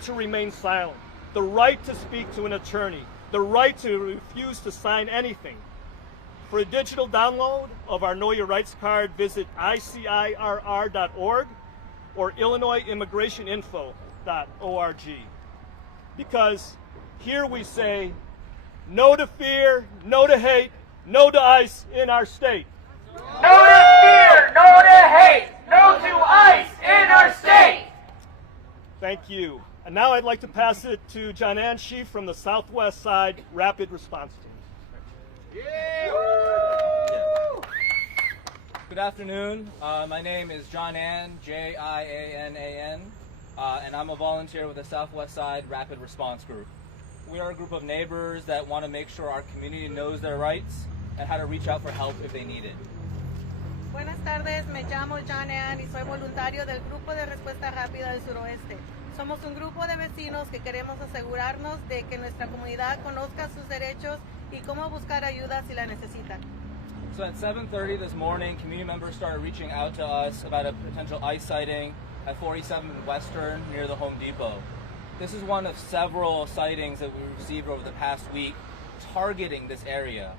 right to remain silent, the right to speak to an attorney, the right to refuse to sign anything. For a digital download of our Know Your Rights card, visit icirr.org or illinoisimmigrationinfo.org. Because here we say, no to fear, no to hate, no to ICE in our state. No to fear, no to hate, no to ICE in our state. Thank you. And now I'd like to pass it to John Ann Sheaf from the Southwest Side Rapid Response Team. Yeah. Good afternoon. My name is John Ann, J-I-A-N-A-N, and I'm a volunteer with the Southwest Side Rapid Response Group. We are a group of neighbors that want to make sure our community knows their rights and how to reach out for help if they need it. Buenas tardes, me llamo John Ann y soy voluntario del Grupo de Respuesta Rápida del Suroeste. Somos un grupo de vecinos que queremos asegurarnos de que nuestra comunidad conozca sus derechos y cómo buscar ayuda si la necesitan. So at 7:30 this morning, community members started reaching out to us about a potential ICE sighting at 47th Western near the Home Depot. This is one of several sightings that we received over the past week targeting this area.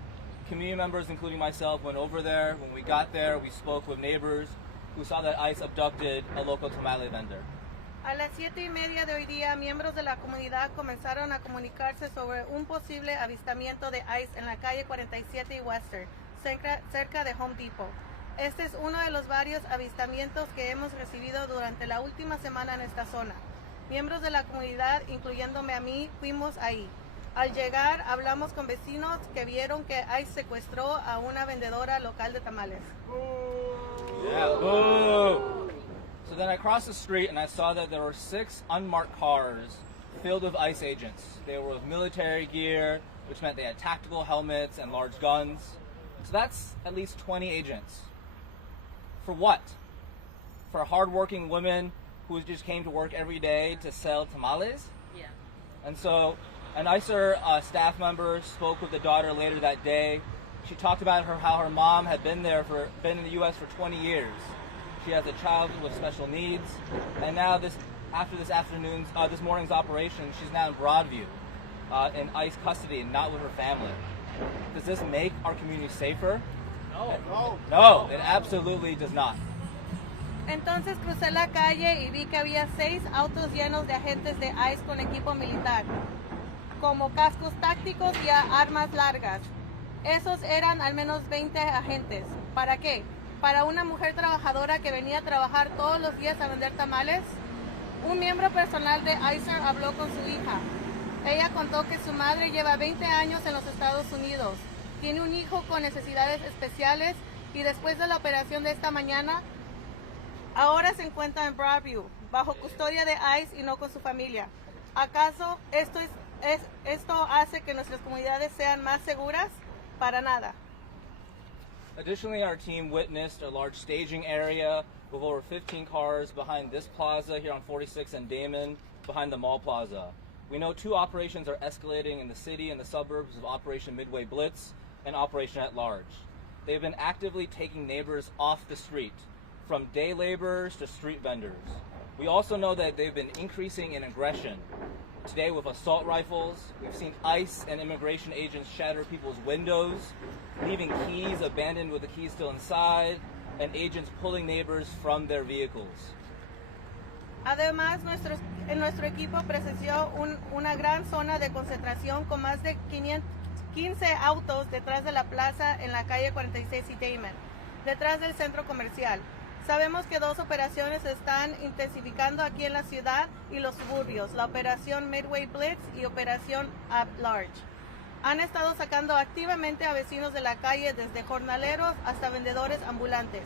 Community members, including myself, went over there. When we got there, we spoke with neighbors who saw that ICE abducted a local tamale vendor. A las 7:30 de hoy día, miembros de la comunidad comenzaron a comunicarse sobre un posible avistamiento de ICE en la calle 47 y Western, cerca de Home Depot. Este es uno de los varios avistamientos que hemos recibido durante la última semana en esta zona. Miembros de la comunidad, incluyéndome a mí, fuimos ahí. Al llegar, hablamos con vecinos que vieron que ICE secuestró a una vendedora local de tamales. Yeah. So then I crossed the street and I saw that there were 6 unmarked cars filled with ICE agents. They were with military gear, which meant they had tactical helmets and large guns. So that's at least 20 agents. For what? For hardworking women who just came to work every day to sell tamales? Yeah. And so an ICER staff member spoke with the daughter later that day. She talked about how her mom had been in the U.S. for 20 years. She has a child with special needs, and now after this morning's operation, she's now in Broadview, in ICE custody, and not with her family. Does this make our community safer? No, it absolutely does not. Entonces crucé la calle y vi que había 6 autos llenos de agentes de ICE con equipo militar, como cascos tácticos y armas largas. Esos eran al menos 20 agentes. ¿Para qué? Para una mujer trabajadora que venía a trabajar todos los días a vender tamales. Un miembro personal de ICER habló con su hija. Ella contó que su madre lleva 20 años en los Estados Unidos. Tiene un hijo con necesidades especiales y después de la operación de esta mañana, ahora se encuentra en Broadview, bajo custodia de ICE y no con su familia. ¿Acaso esto hace que nuestras comunidades sean más seguras? Para nada. Additionally, our team witnessed a large staging area with over 15 cars behind this plaza here on 46 and Damon, behind the mall plaza. We know 2 operations are escalating in the city and the suburbs of Operation Midway Blitz and Operation at Large. They've been actively taking neighbors off the street, from day laborers to street vendors. We also know that they've been increasing in aggression. Today with assault rifles, we've seen ICE and immigration agents shatter people's windows, leaving keys abandoned with the keys still inside, and agents pulling neighbors from their vehicles. Además, nuestro equipo presenció una gran zona de concentración con más de 15 autos detrás de la plaza en la calle 46 y Damon, detrás del centro comercial. Sabemos que 2 operaciones se están intensificando aquí en la ciudad y los suburbios, la Operación Midway Blitz y Operación at Large. Han estado sacando activamente a vecinos de la calle, desde jornaleros hasta vendedores ambulantes.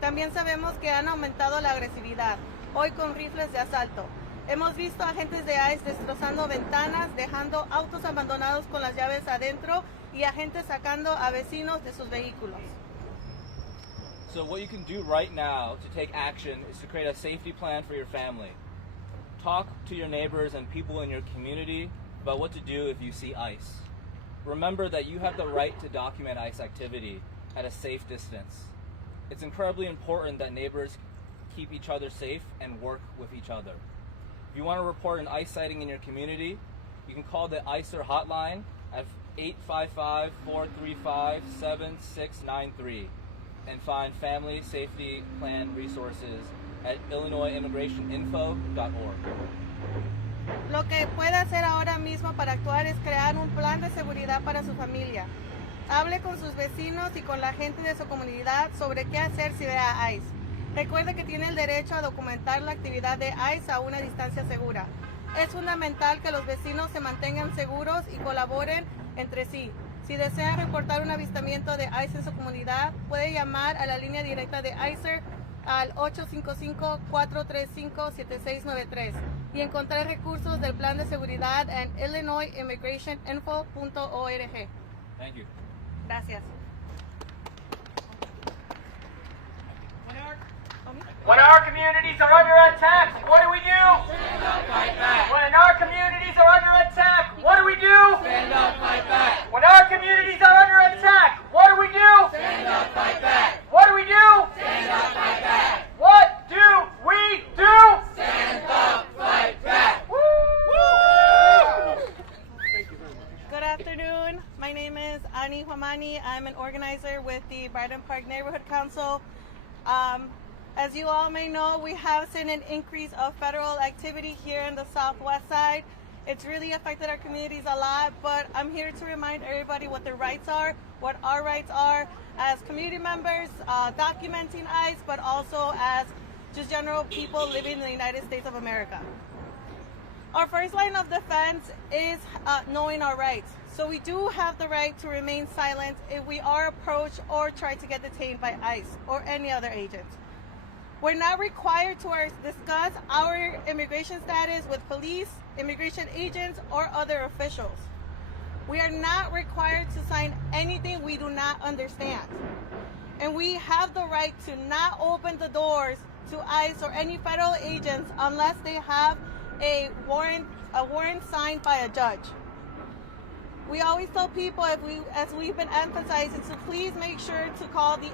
También sabemos que han aumentado la agresividad, hoy con rifles de asalto. Hemos visto agentes de ICE destrozando ventanas, dejando autos abandonados con las llaves adentro y agentes sacando a vecinos de sus vehículos. So what you can do right now to take action is to create a safety plan for your family. Talk to your neighbors and people in your community about what to do if you see ICE. Remember that you have the right to document ICE activity at a safe distance. It's incredibly important that neighbors keep each other safe and work with each other. If you want to report an ICE sighting in your community, you can call the ICER hotline at 855-435-7693 and find Family Safety Plan resources at IllinoisImmigrationInfo.org. Lo que puede hacer ahora mismo para actuar es crear un plan de seguridad para su familia. Hable con sus vecinos y con la gente de su comunidad sobre qué hacer si ve a ICE. Recuerde que tiene el derecho a documentar la actividad de ICE a una distancia segura. Es fundamental que los vecinos se mantengan seguros y colaboren entre sí. Si desea reportar un avistamiento de ICE en su comunidad, puede llamar a la línea directa de ICER al 855-435-7693 y encontrar recursos del plan de seguridad en IllinoisImmigrationInfo.org. Thank you. Gracias. When our communities are under attack, what do we do? Stand up, fight back. When our communities are under attack, what do we do? Stand up, fight back. When our communities are under attack, what do we do? Stand up, fight back. What do we do? Stand up, fight back. What do we do? Stand up, fight back. Woo! Good afternoon. My name is Ani Huamani. I'm an organizer with the Brighton Park Neighborhood Council. As you all may know, we have seen an increase of federal activity here in the Southwest side. It's really affected our communities a lot, but I'm here to remind everybody what their rights are, what our rights are as community members, documenting ICE, but also as just general people living in the United States of America. Our first line of defense is knowing our rights. So we do have the right to remain silent if we are approached or tried to get detained by ICE or any other agent. We're not required to discuss our immigration status with police, immigration agents, or other officials. We are not required to sign anything we do not understand. And we have the right to not open the doors to ICE or any federal agents unless they have a warrant signed by a judge. We always tell people, as we've been emphasizing, to please make sure to call the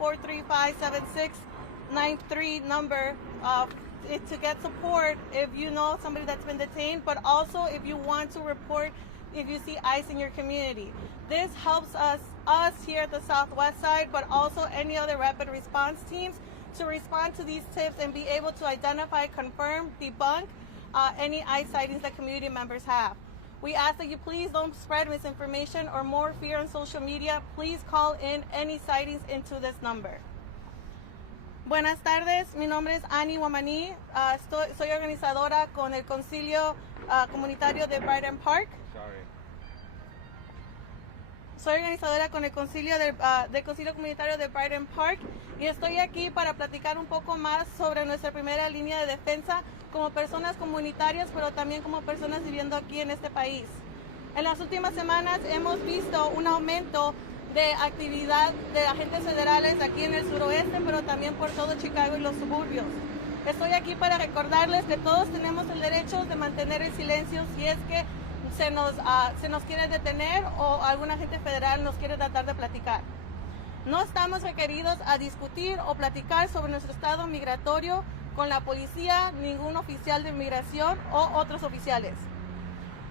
855-435-7693 number to get support if you know somebody that's been detained, but also if you want to report if you see ICE in your community. This helps us here at the Southwest side, but also any other rapid response teams to respond to these tips and be able to identify, confirm, debunk any ICE sightings that community members have. We ask that you please don't spread misinformation or more fear on social media. Please call in any sightings into this number. Buenas tardes, mi nombre es Ani Huamani. Soy organizadora con el Concilio Comunitario de Brighton Park. Soy organizadora con el Concilio del Concilio Comunitario de Brighton Park y estoy aquí para platicar un poco más sobre nuestra primera línea de defensa como personas comunitarias, pero también como personas viviendo aquí en este país. En las últimas semanas hemos visto un aumento de actividad de agentes federales aquí en el suroeste, pero también por todo Chicago y los suburbios. Estoy aquí para recordarles que todos tenemos el derecho de mantener el silencio si es que se nos quiere detener o algún agente federal nos quiere tratar de platicar. No estamos requeridos a discutir o platicar sobre nuestro estado migratorio con la policía, ningún oficial de inmigración o otros oficiales.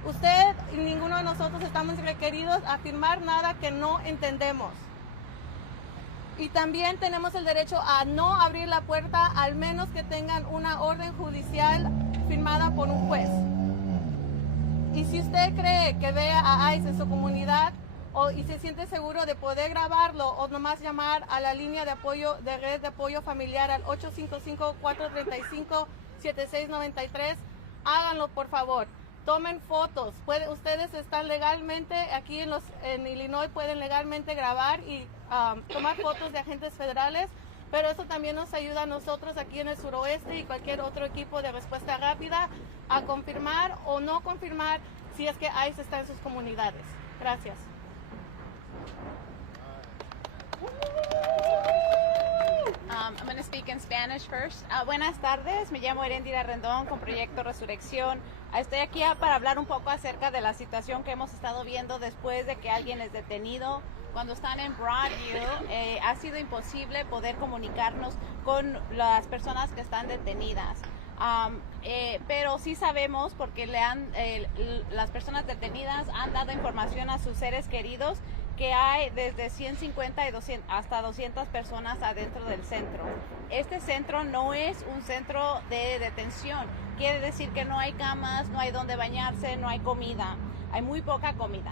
Usted y ninguno de nosotros estamos requeridos a afirmar nada que no entendemos. Y también tenemos el derecho a no abrir la puerta al menos que tengan una orden judicial firmada por un juez. Y si usted cree que vea a ICE en su comunidad y se siente seguro de poder grabarlo o nomás llamar a la línea de apoyo de red de apoyo familiar al 855-435-7693, háganlo por favor. Tomen fotos. Ustedes están legalmente aquí en Illinois, pueden legalmente grabar y tomar fotos de agentes federales, pero eso también nos ayuda a nosotros aquí en el suroeste y cualquier otro equipo de respuesta rápida a confirmar o no confirmar si es que ICE está en sus comunidades. Gracias. I'm going to speak in Spanish first. Buenas tardes, me llamo Erendira Rendón con Proyecto Resurrección. Estoy aquí para hablar un poco acerca de la situación que hemos estado viendo después de que alguien es detenido. Cuando están en Broadview, ha sido imposible poder comunicarnos con las personas que están detenidas. Pero sí sabemos porque las personas detenidas han dado información a sus seres queridos que hay desde 150 y hasta 200 personas adentro del centro. Este centro no es un centro de detención, quiere decir que no hay camas, no hay donde bañarse, no hay comida, hay muy poca comida.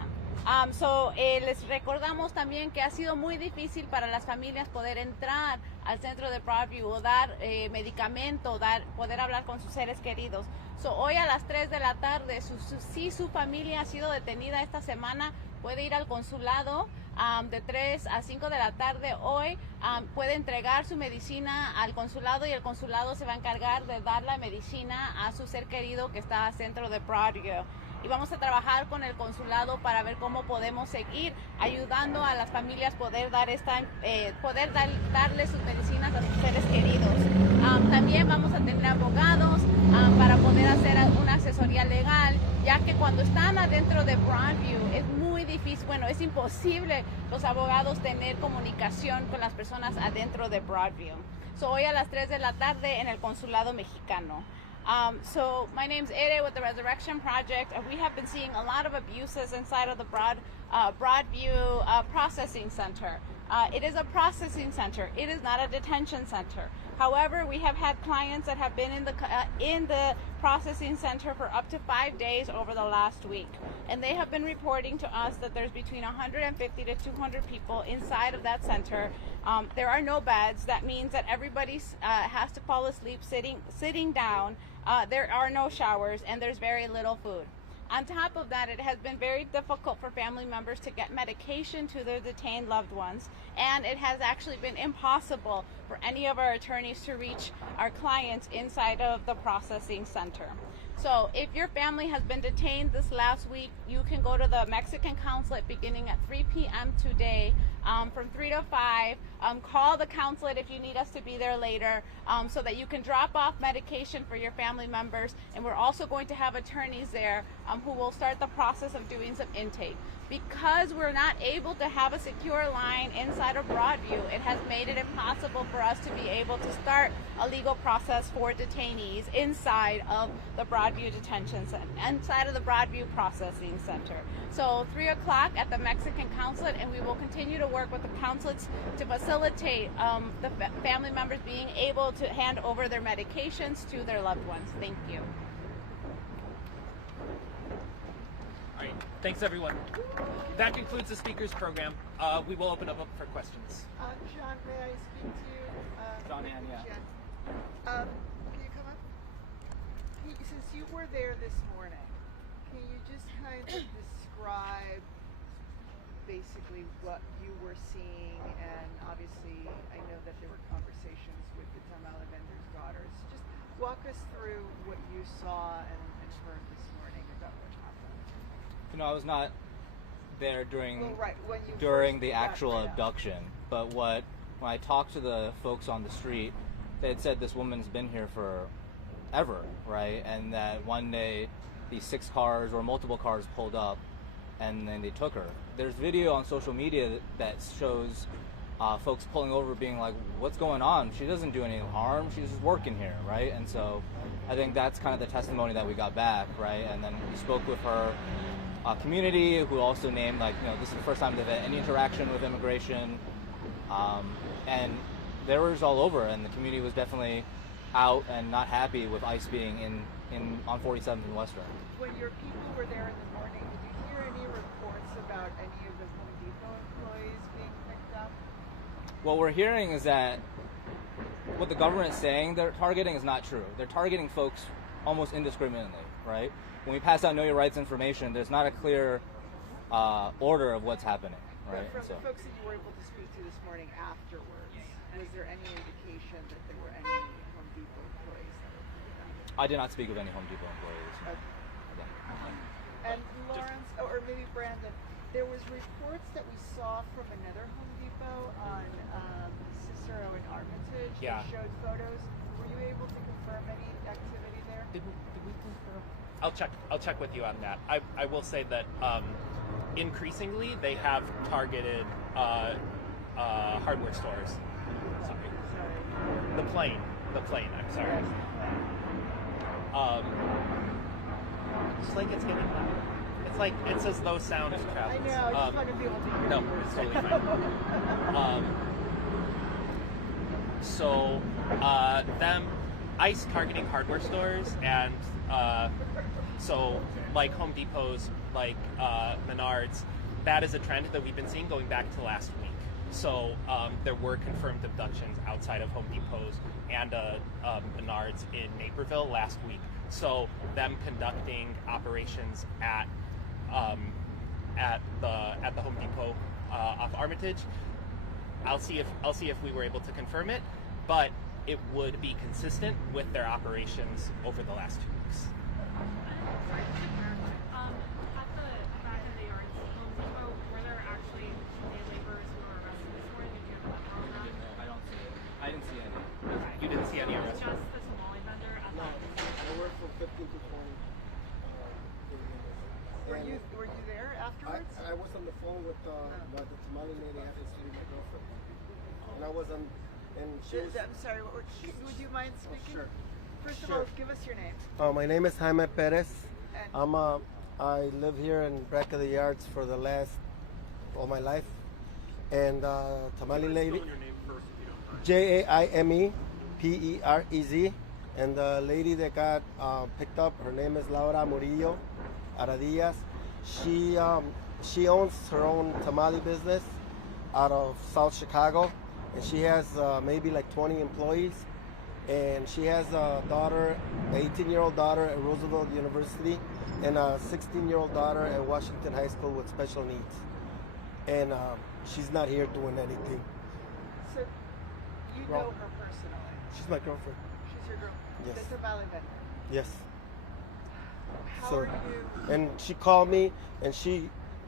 Les recordamos también que ha sido muy difícil para las familias poder entrar al centro de Broadview o dar medicamento, poder hablar con sus seres queridos. Hoy a las 3 de la tarde, si su familia ha sido detenida esta semana, puede ir al consulado de 3 a 5 de la tarde hoy, puede entregar su medicina al consulado y el consulado se va a encargar de dar la medicina a su ser querido que está al centro de Broadview. Y vamos a trabajar con el consulado para ver cómo podemos seguir ayudando a las familias poder darles sus medicinas a sus seres queridos. También vamos a tener abogados para poder hacer una asesoría legal, ya que cuando están adentro de Broadview es muy difícil, es imposible los abogados tener comunicación con las personas adentro de Broadview. Hoy a las 3 de la tarde en el consulado mexicano. My name's Ere with the Resurrection Project, and we have been seeing a lot of abuses inside of the Broadview Processing Center. It is a processing center. It is not a detention center. However, we have had clients that have been in the processing center for up to 5 days over the last week, and they have been reporting to us that there's between 150 to 200 people inside of that center. There are no beds. That means that everybody has to fall asleep sitting down. There are no showers, and there's very little food. On top of that, it has been very difficult for family members to get medication to their detained loved ones, and it has actually been impossible for any of our attorneys to reach our clients inside of the processing center. So if your family has been detained this last week, you can go to the Mexican consulate beginning at 3 p.m. today from 3 to 5. Call the consulate if you need us to be there later so that you can drop off medication for your family members. And we're also going to have attorneys there who will start the process of doing some intake. Because we're not able to have a secure line inside of Broadview, it has made it impossible for us to be able to start a legal process for detainees inside of the Broadview Detention Center, inside of the Broadview Processing Center. So 3 o'clock at the Mexican consulate, and we will continue to work with the consulates to facilitate the family members being able to hand over their medications to their loved ones. Thank you. All right, thanks everyone. That concludes the speakers program. We will open up for questions. John, may I speak to you? John Ann, yeah. Can you come up? Since you were there this morning, can you just kind of describe basically what you were seeing? And obviously, I know that there were conversations with the Tamala vendor's daughters. Just walk us through what you saw and heard this morning about what happened. I was not there during the actual abduction, but when I talked to the folks on the street, they had said this woman's been here for ever, right? And that one day these 6 cars or multiple cars pulled up and then they took her. There's video on social media that shows folks pulling over being like, what's going on? She doesn't do any harm, she's just working here, right? And so I think that's kind of the testimony that we got back, right? And then we spoke with her community, who also named, this is the first time they've had any interaction with immigration, and there was all over, and the community was definitely out and not happy with ICE being on 47th and Western. When your people were there in the morning, did you hear any reports about any of the Home Depot employees being picked up? What we're hearing is that what the government is saying they're targeting is not true. They're targeting folks almost indiscriminately, right? When we pass out Know Your Rights information, there's not a clear order of what's happening, right? But from the folks that you were able to speak to this morning afterwards, was there any indication that there were any Home Depot employees that were picked up? I did not speak with any Home Depot employees. Okay. And Lawrence, or maybe Brandon, there was reports that we saw from another Home Depot on Cicero and Armitage. Yeah. That showed photos. Were you able to confirm any activity there? Did we confirm? I'll check with you on that. I will say that increasingly they have targeted hardware stores. Sorry. The plane. I'm sorry. It's like it's getting loud. It's as though sound I travels. know, I just want to be able to hear No, you. it's totally fine. So them ICE targeting hardware stores, and so like Home Depots, like Menards, that is a trend that we've been seeing going back to last week. So there were confirmed abductions outside of Home Depots and Menards in Naperville last week. So them conducting operations at the Home Depot off Armitage. I'll see if we were able to confirm it, but it would be consistent with their operations over the last 2 weeks. At the back of the yards, Home Depot, were there actually day laborers who were arrested this morning? Did you have a on that? I didn't see any. Okay. You didn't see any It was arrests? just the tamale vendor at the I work from 15 to 20. Were you there afterwards? I was on the phone with the tamale lady, happens to be my girlfriend. And I was on, and she was... I'm sorry, would you mind speaking? Sure. First of Sure. all, give us your name. My name is Jaime Perez. And I live here in Back of the Yards for the last, all my life. And tamale lady, Jaimeperez. And the lady that got picked up, her name is Laura Murillo Aradillas. She owns her own tamale business out of South Chicago, and she has maybe like 20 employees. And she has a daughter, an 18-year-old daughter at Roosevelt University, and a 16-year-old daughter at Washington High School with special needs. And she's not here doing anything. so you know her personally. She's my girlfriend. She's your girl. Yes. That's a valid vendor. Yes. How So, are you? and she called me, and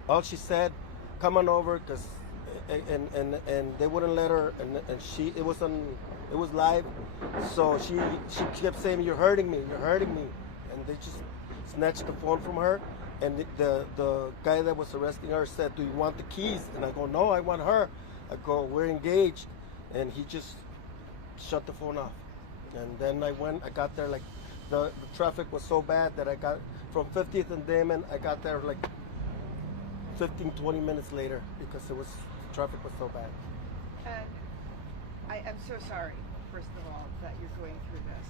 all she said, come on over, cause, and they wouldn't let her, and it was live, so she kept saying, you're hurting me, and they just snatched the phone from her, and the guy that was arresting her said, do you want the keys? And I go, no, I want her. I go, we're engaged, and he just shut the phone off. And then I got there, like, the traffic was so bad that I got, from 50th and Damon, I got there like 15, 20 minutes later because traffic was so bad. And I am so sorry, first of all, that you're going through this.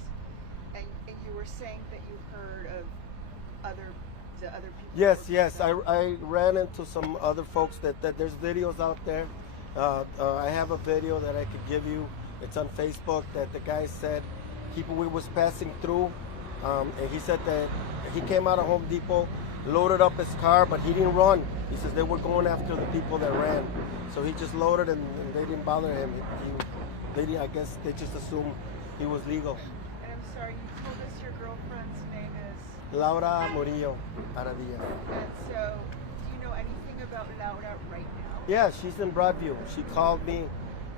And you were saying that you heard of other people. Yes, I ran into some other folks that there's videos out there. I have a video that I could give you. It's on Facebook that the guy said we was passing through, and he said that he came out of Home Depot, loaded up his car, but he didn't run. He says they were going after the people that ran. So he just loaded and they didn't bother him. I guess they just assumed he was legal. And I'm sorry, you told us your girlfriend's name is? Laura Murillo Aradillas. And so, do you know anything about Laura right now? Yeah, she's in Broadview. She called me,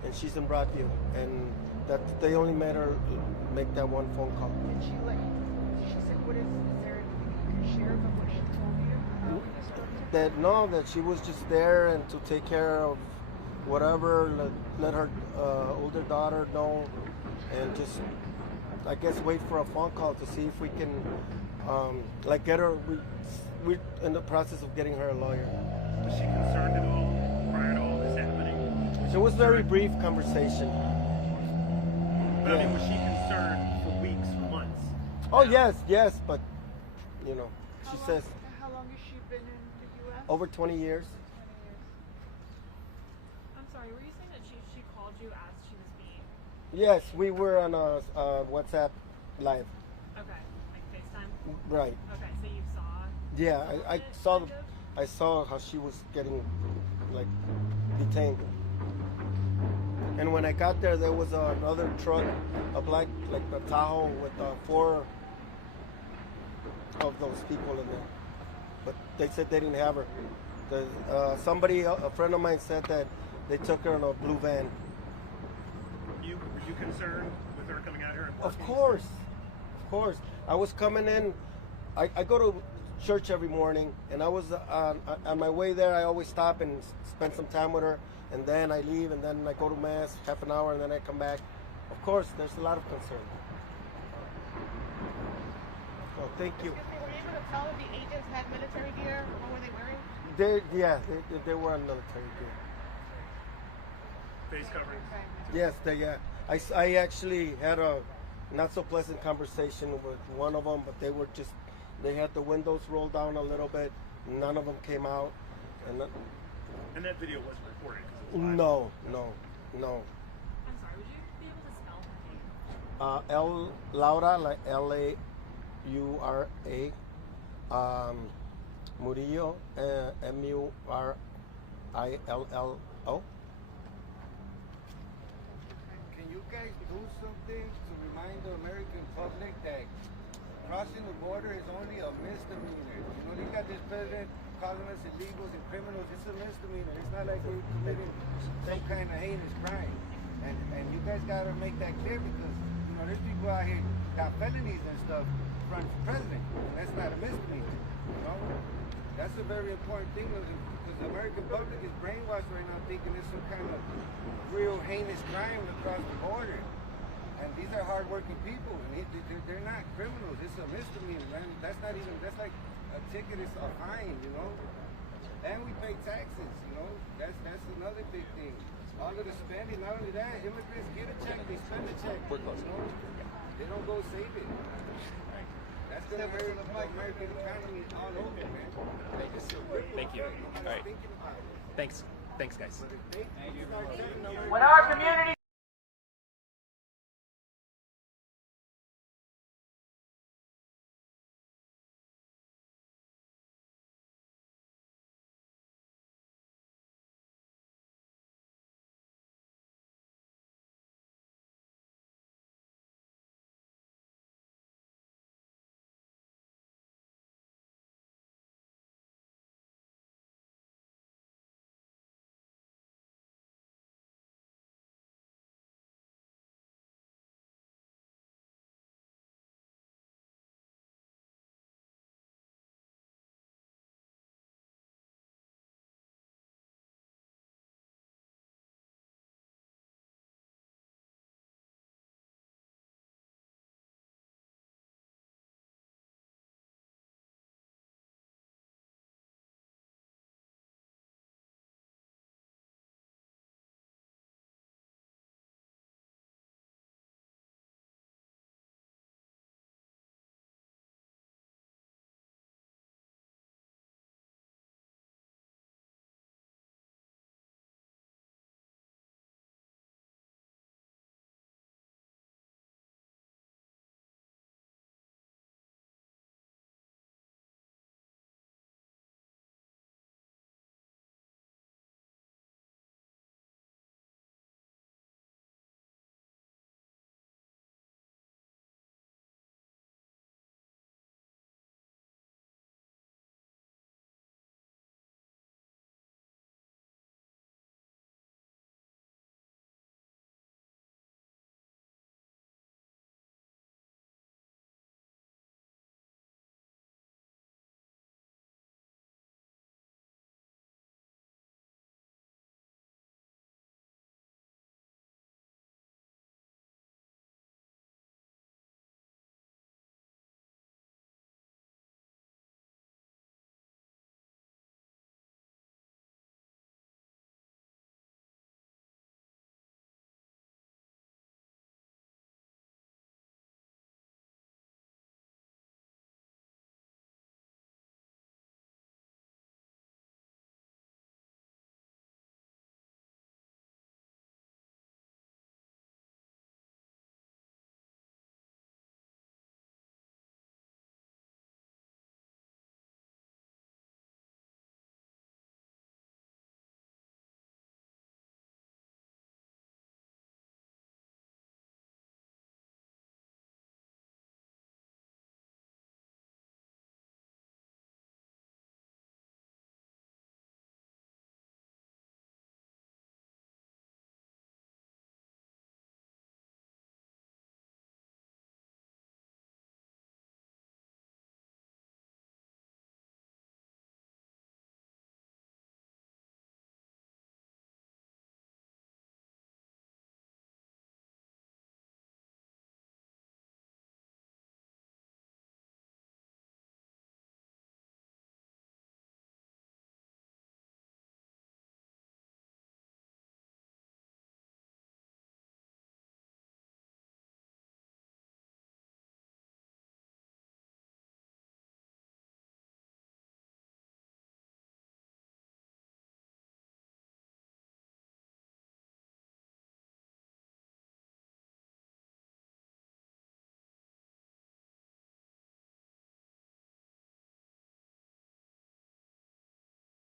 and she's in Broadview. And that they only made her make that one phone call. Did she let you? She said, "What is there anything you can share about what she told you? How you spoke to her?" That she was just there and to take care of whatever. Let her older daughter know, and just I guess wait for a phone call to see if we can get her. We're in the process of getting her a lawyer. Was she concerned at all prior to all this happening? It was a very brief conversation. But I mean, was she concerned for weeks, for months? Oh yes, but she says How long has she been in the U.S.? over 20 years. 20 years. I'm sorry, were you saying that she called you as she was being? Yes, we were on a WhatsApp live. Okay, like FaceTime? Right. Okay, so you saw? Yeah, I saw how she was getting detained. And when I got there was another truck, a black, like a Tahoe with 4 of those people in there. But they said they didn't have her. A friend of mine said that they took her in a blue van. Were you concerned with her coming out here and Of working? course. I was coming in. I go to church every morning, and I was on my way there. I always stop and spend some time with her, and then I leave, and then I go to mass half an hour, and then I come back. Of course, there's a lot of concern. Oh, thank you. Were you able to tell if the agents had military gear? What were they wearing? They were on military gear. Face covering. Yes, I actually had a not so pleasant conversation with one of them, but they had the windows rolled down a little bit. None of them came out, and that video wasn't recorded because it was live. no. I'm sorry, would you be able to spell her name? Laura, like Laura, Murillo, Murillo. Can you guys do something to remind the American public that crossing the border is only a misdemeanor? You know, they got this president calling us illegals and criminals. It's a misdemeanor. It's not like we're committing some kind of heinous crime. And you guys got to make that clear because, you know, there's people out here got felonies and stuff running for president. And that's not a misdemeanor, you know? That's a very important thing because the American public is brainwashed right now thinking it's some kind of real heinous crime across the border. And these are hardworking people, and they're not criminals. It's a misdemeanor, man. That's like a ticket, it's a fine, you know? And we pay taxes, you know? That's another big thing. All of the spending, not only that, immigrants get a check, they spend a check. You know? They don't go save it. That's gonna hurt the American economy all over, man. Thank you. All right. Thanks, guys. When our community